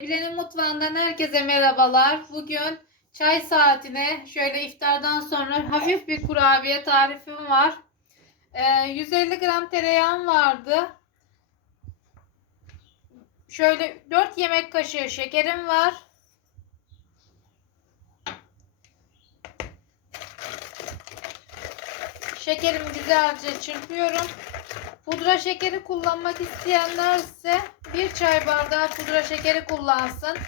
Bilenin mutfağından herkese merhabalar. Bugün çay saatine şöyle iftardan sonra hafif bir kurabiye tarifim var. Ee, 150 gram tereyağım vardı. Şöyle 4 yemek kaşığı şekerim var. Şekerimi güzelce çırpıyorum. Pudra şekeri kullanmak isteyenler ise bir çay bardağı pudra şekeri kullansın.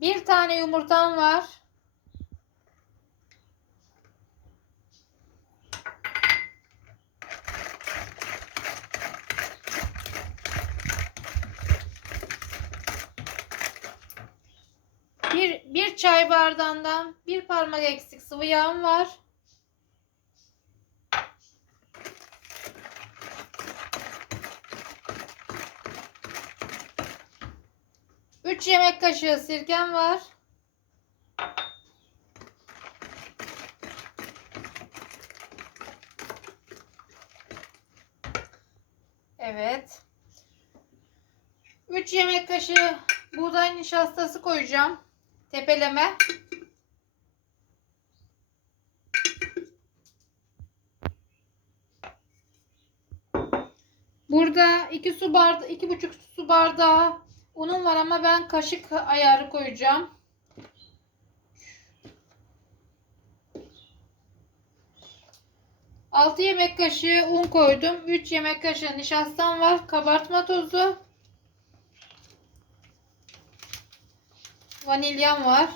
Bir tane yumurtam var. Bir, bir çay bardağından bir parmak eksik sıvı yağım var. Üç yemek kaşığı sirkem var. Evet. 3 yemek kaşığı buğday nişastası koyacağım. Tepeleme. Burada 2 su bardağı, iki buçuk su bardağı unum var ama ben kaşık ayarı koyacağım. Altı yemek kaşığı un koydum. 3 yemek kaşığı nişastam var. Kabartma tozu. Vanilyam var.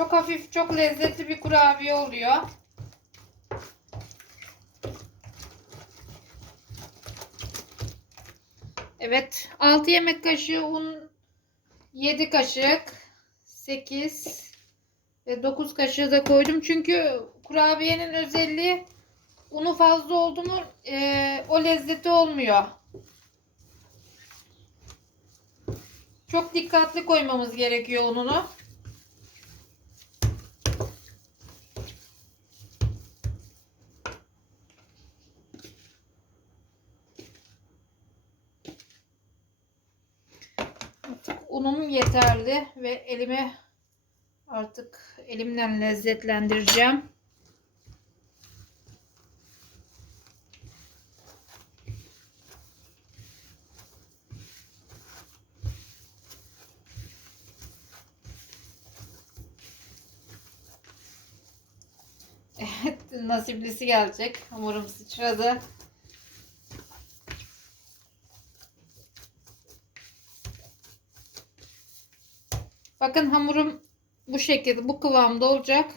Çok hafif, çok lezzetli bir kurabiye oluyor. Evet. 6 yemek kaşığı un 7 kaşık 8 ve 9 kaşığı da koydum. Çünkü kurabiyenin özelliği unu fazla oldu mu e, o lezzeti olmuyor. Çok dikkatli koymamız gerekiyor ununu. Unum yeterli ve elime artık elimden lezzetlendireceğim. Evet, nasiplisi gelecek. Hamurum sıçradı. Bakın hamurum bu şekilde bu kıvamda olacak.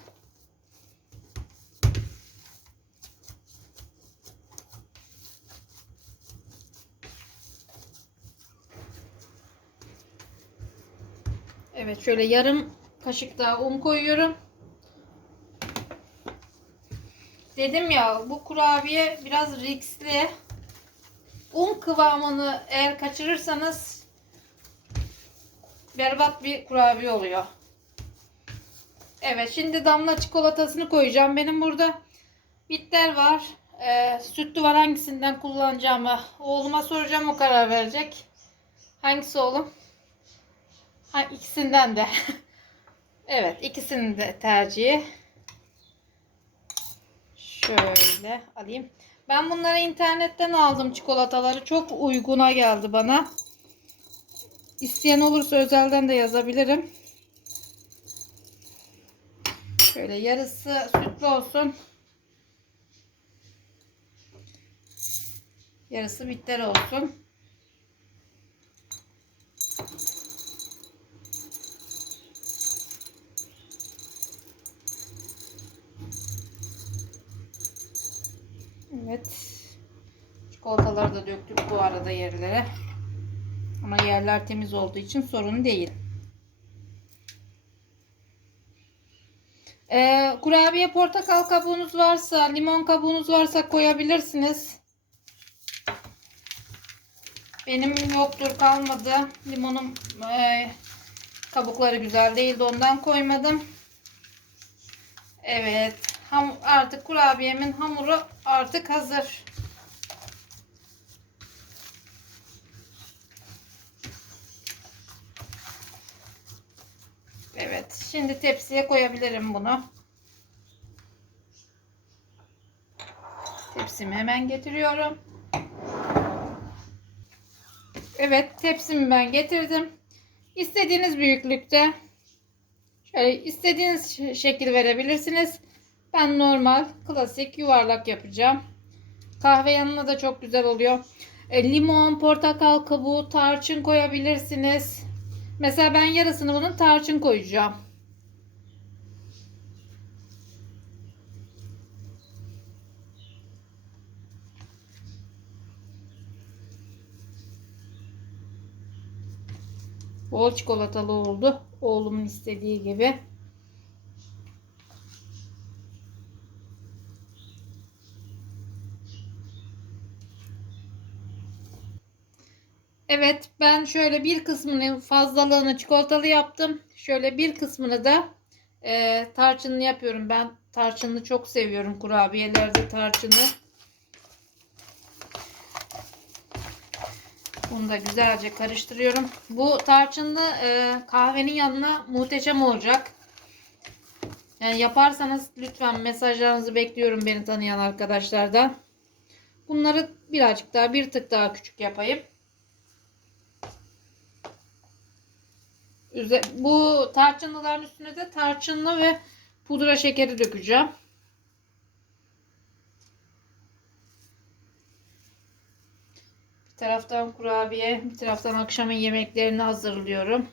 Evet şöyle yarım kaşık daha un koyuyorum. Dedim ya bu kurabiye biraz riskli. Un kıvamını eğer kaçırırsanız berbat bir kurabiye oluyor. Evet şimdi damla çikolatasını koyacağım. Benim burada bitter var. E, sütlü var hangisinden kullanacağımı oğluma soracağım o karar verecek. Hangisi oğlum? Ha, ikisinden de. evet ikisinin de tercihi. Şöyle alayım. Ben bunları internetten aldım çikolataları. Çok uyguna geldi bana. İsteyen olursa özelden de yazabilirim. Şöyle yarısı sütlü olsun. Yarısı bitter olsun. Evet. Çikolataları da döktük bu arada yerlere. Ama yerler temiz olduğu için sorun değil. Ee, kurabiye portakal kabuğunuz varsa, limon kabuğunuz varsa koyabilirsiniz. Benim yoktur kalmadı. Limonum e, kabukları güzel değildi ondan koymadım. Evet. Ham, artık kurabiyemin hamuru artık hazır. Evet. Şimdi tepsiye koyabilirim bunu. Tepsimi hemen getiriyorum. Evet. Tepsimi ben getirdim. İstediğiniz büyüklükte şöyle istediğiniz şekil verebilirsiniz. Ben normal klasik yuvarlak yapacağım. Kahve yanına da çok güzel oluyor. E, limon, portakal kabuğu, tarçın koyabilirsiniz. Mesela ben yarısını bunun tarçın koyacağım. Bol çikolatalı oldu. Oğlumun istediği gibi. Evet ben şöyle bir kısmını fazlalığını çikolatalı yaptım. Şöyle bir kısmını da e, tarçınlı yapıyorum. Ben tarçınlı çok seviyorum kurabiyelerde tarçını. Bunu da güzelce karıştırıyorum. Bu tarçınlı e, kahvenin yanına muhteşem olacak. Yani yaparsanız lütfen mesajlarınızı bekliyorum beni tanıyan arkadaşlardan. Bunları birazcık daha bir tık daha küçük yapayım. Bu tarçınlıların üstüne de tarçınlı ve pudra şekeri dökeceğim. Bir taraftan kurabiye, bir taraftan akşamın yemeklerini hazırlıyorum.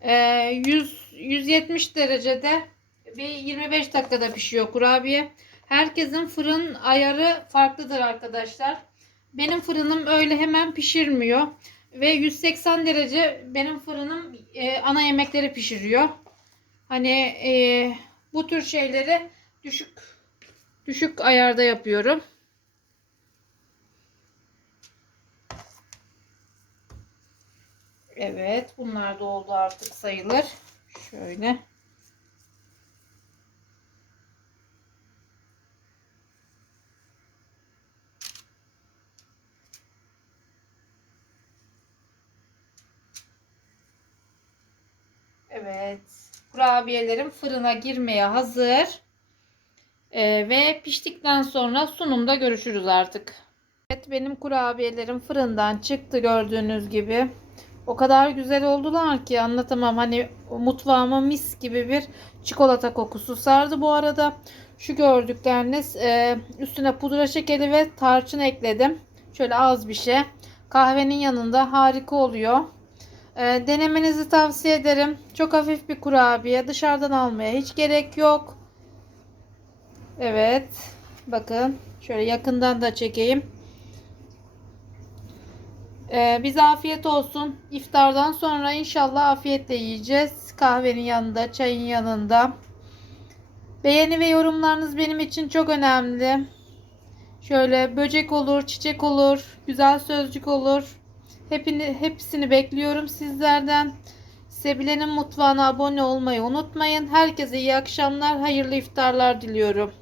Ee, 100 170 derecede bir 25 dakikada pişiyor kurabiye. Herkesin fırın ayarı farklıdır arkadaşlar. Benim fırınım öyle hemen pişirmiyor. Ve 180 derece benim fırınım e, ana yemekleri pişiriyor. Hani e, bu tür şeyleri düşük düşük ayarda yapıyorum. Evet, bunlar da oldu artık sayılır. Şöyle. Evet. Kurabiyelerim fırına girmeye hazır. Ee, ve piştikten sonra sunumda görüşürüz artık. Evet benim kurabiyelerim fırından çıktı gördüğünüz gibi. O kadar güzel oldular ki anlatamam. Hani mutfağıma mis gibi bir çikolata kokusu sardı bu arada. Şu gördükleriniz e, üstüne pudra şekeri ve tarçın ekledim. Şöyle az bir şey. Kahvenin yanında harika oluyor. E, denemenizi tavsiye ederim. Çok hafif bir kurabiye. Dışarıdan almaya hiç gerek yok. Evet. Bakın. Şöyle yakından da çekeyim. Ee, bize afiyet olsun. İftardan sonra inşallah afiyetle yiyeceğiz. Kahvenin yanında, çayın yanında. Beğeni ve yorumlarınız benim için çok önemli. Şöyle böcek olur, çiçek olur, güzel sözcük olur. Hepini, hepsini bekliyorum sizlerden. Sebile'nin mutfağına abone olmayı unutmayın. Herkese iyi akşamlar, hayırlı iftarlar diliyorum.